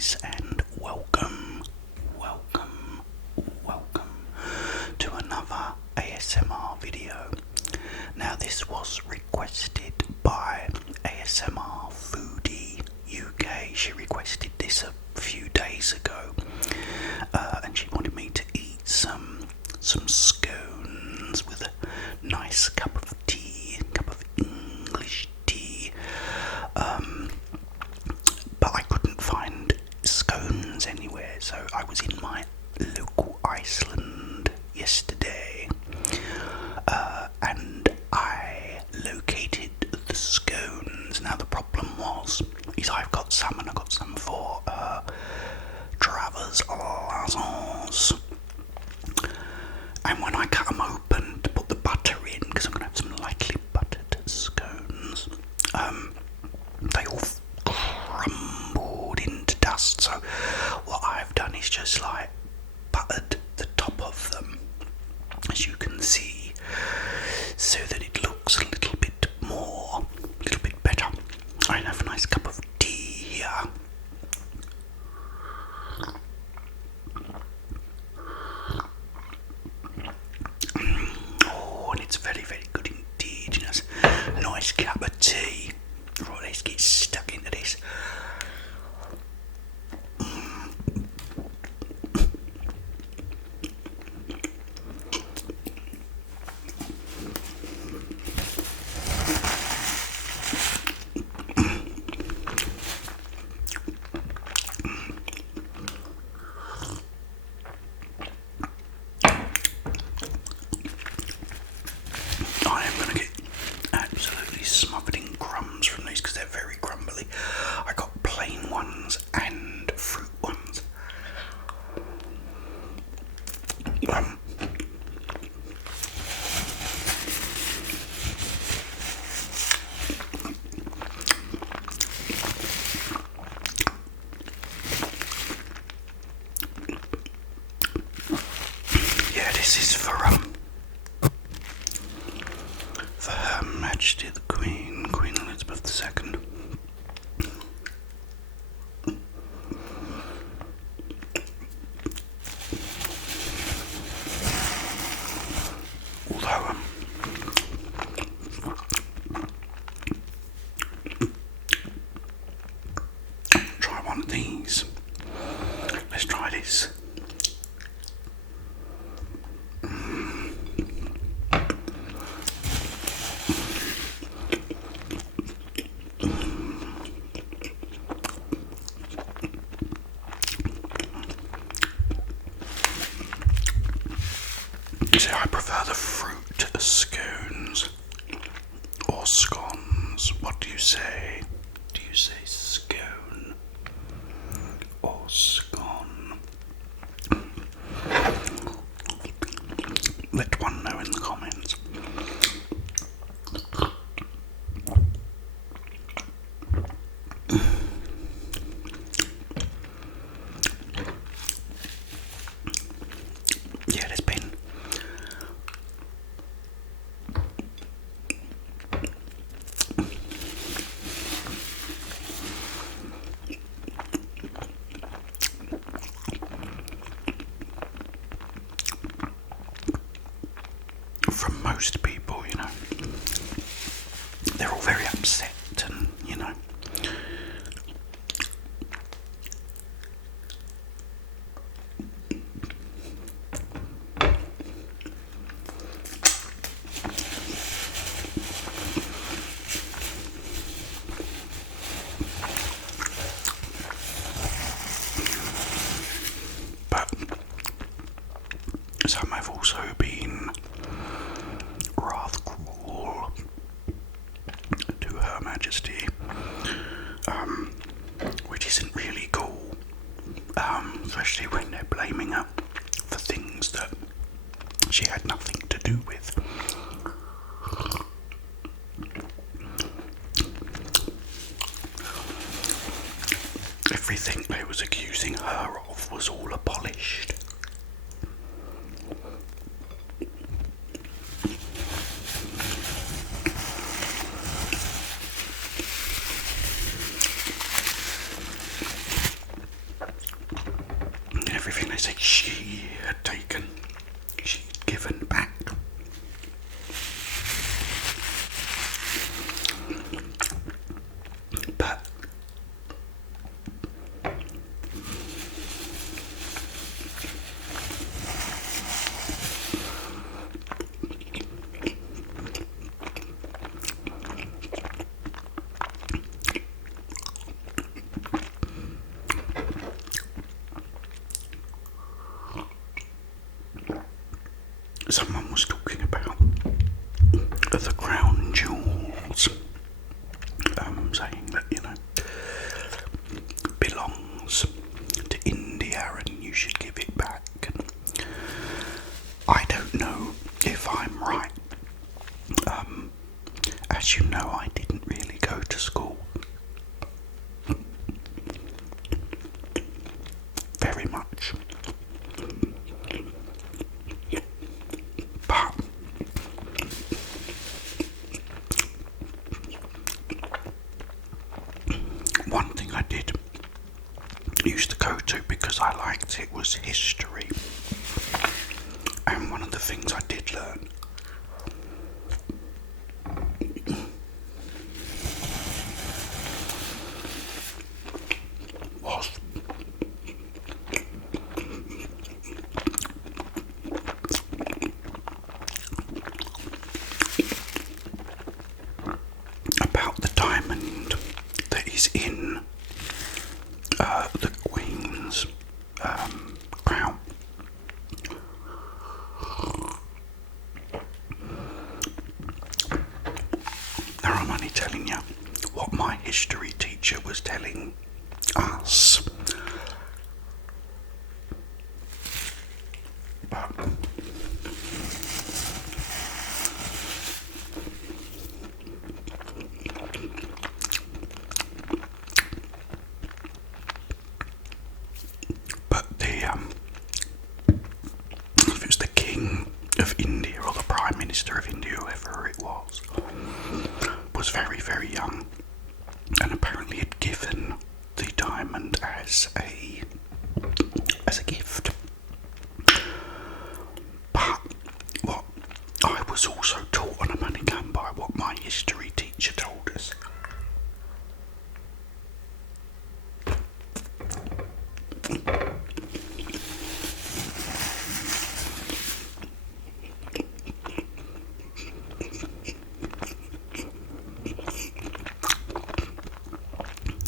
guys, and welcome to another ASMR video. Now this was requested by ASMR Foodie UK. She requested this a few days ago, and she wanted me to eat some scones with a nice cup of tea, English tea. But I couldn't find scones anywhere, so I was in my local Iceland yesterday, and I located the scones. Now the problem is I've got some, and I got some for Travers Lazars. And when I cut them open to put the butter in, because I'm going to have some lightly buttered scones, they all crumbled into dust. So what I've done is just like buttered the top of them, as you can see, so that it looks a little bit better. I have a nice cup of tea here. Oh, and it's very, very good indeed. You know, it's a nice cup of tea. Right, let's get stuck into this. I am going to get absolutely smothered in crumbs from these because they're very crumbly. I got plain ones and fruit ones. Yeah, this is for Her Majesty the Queen Elizabeth II. Although try one of these. Let's try this. See, I prefer the fruit scones or scones. What do you say? Do you say scone or scone? Let one know in the comments. Yeah, there's been from most people, you know, they're all very upset, and you know, but some have also been rather cruel to Her Majesty, which isn't really cool, especially when they're blaming her for things that she had nothing to do with. Everything they was accusing her of was all abolished. said she had given back. But someone was talking about the crown jewels, saying that, belongs to India and you should give it back. And I don't know if I'm right. As you know, I didn't really go to school very much. But one thing I did used to go to because I liked it was history. And one of the things I did learn was about the diamond that is in the Queen's crown. Now I'm only telling you what my history teacher was telling us. But if it was the King of India or the Prime Minister of India, whoever it was very, very young, and apparently had given the diamond as a gift. But what I was also taught, and I'm only going by what my history teacher told us,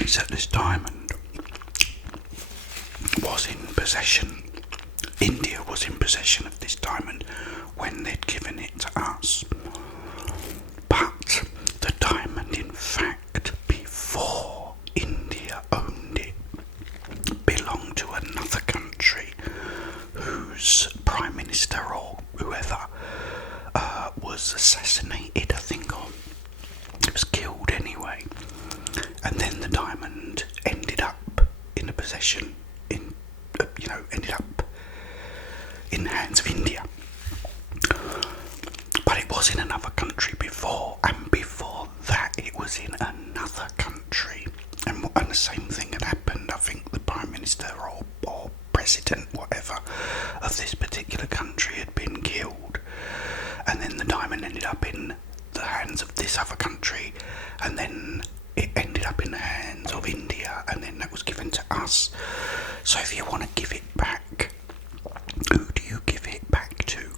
is that this diamond was in possession. India was in possession of this diamond when they'd given it to us. But the diamond, in fact, before India owned it, belonged to another country whose Prime Minister or whoever was assassinated, I think, or it was killed anyway. And then the diamond ended up in a possession, ended up in the hands of India. But it was in another country before, and before that it was in another country. And the same thing had happened. I think the Prime Minister or President, whatever, of this particular country had been killed. And then the diamond ended up in the hands of this other country, and then it ended up in the hands of India, and then that was given to us. So if you want to give it back, who do you give it back to?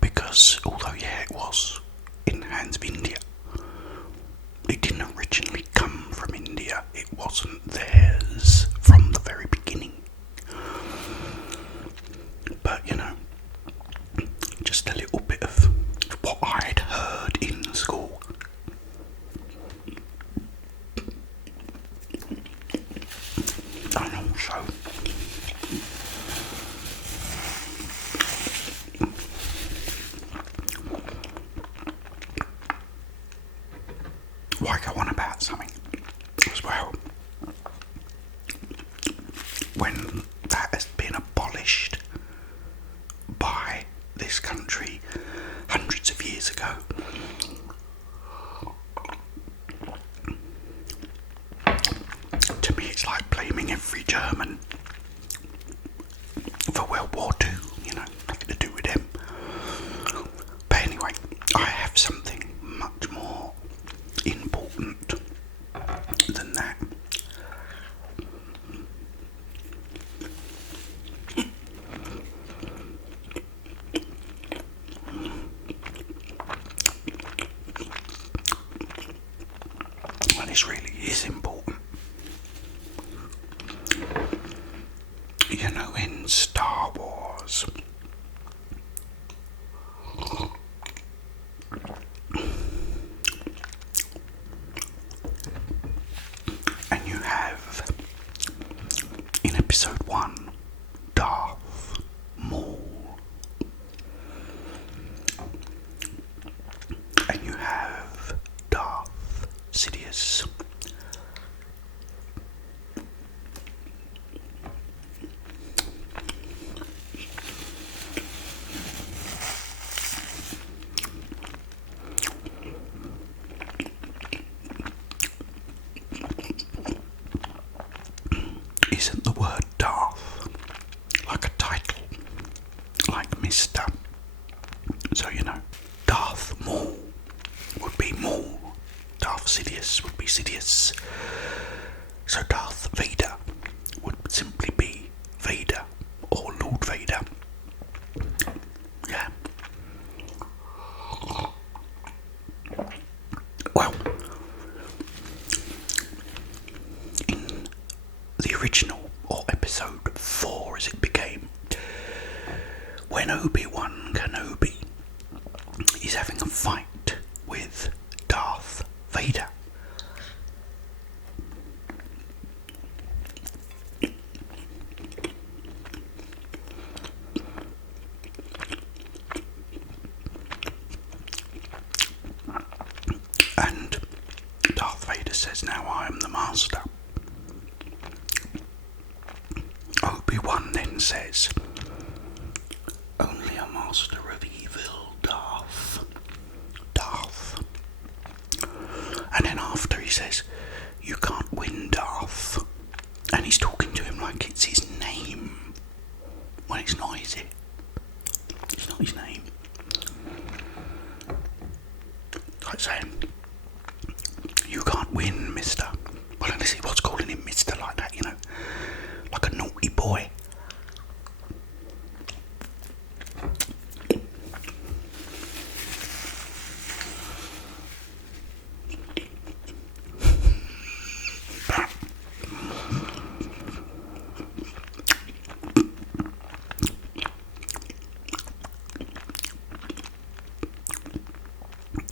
Because although, yeah, it was in the hands of India, it didn't originally come from India. It wasn't theirs from the very beginning. But, just a little bit of what I'd heard in school. And also, why go on about something as well when that has been abolished by this country hundreds of years ago? To me, it's like blaming every German for World War II, nothing to do with them. But anyway, I have something much more important than that. And this really is important. In Star Wars, and you have in episode 1 Darth Maul, and you have Darth Sidious. Isn't the word Darth like a title, like Mr.? So Darth Maul would be Maul, Darth Sidious would be Sidious. So Darth Vader would simply be Vader or Lord Vader. Yeah. Well, in the original, or episode 4 as it became, when Obi-Wan Kenobi is having a fight with Darth Vader, and Darth Vader says, "Now I am the master." Obi-Wan then says, "Only a master of evil, Darth. And then after he says, "You can't win, Darth." And he's talking to him like it's his name. Well, it's not, is it? It's not his name. Like saying, "You can't win, mister." Well, unless he was calling him mister like that, like a naughty boy.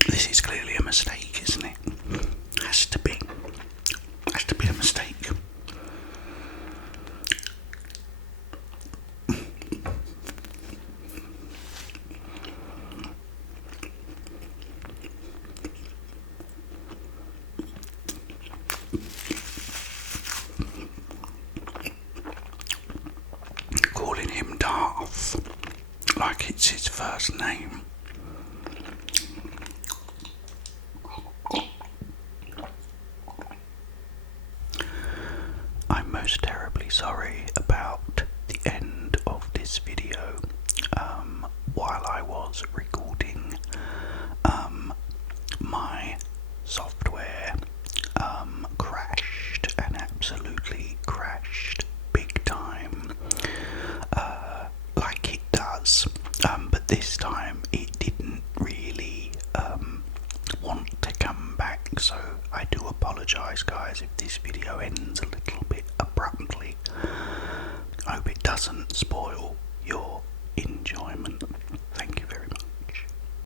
This is clearly a mistake, isn't it? Has to be a mistake. Calling him Darth like it's his first name. I'm most terribly sorry about the end of this video. While I was recording, my software crashed, and absolutely crashed big time, like it does, but this time it didn't really want to come back, so I do apologise, guys, if this video ends a little bit abruptly. I hope it doesn't spoil your enjoyment.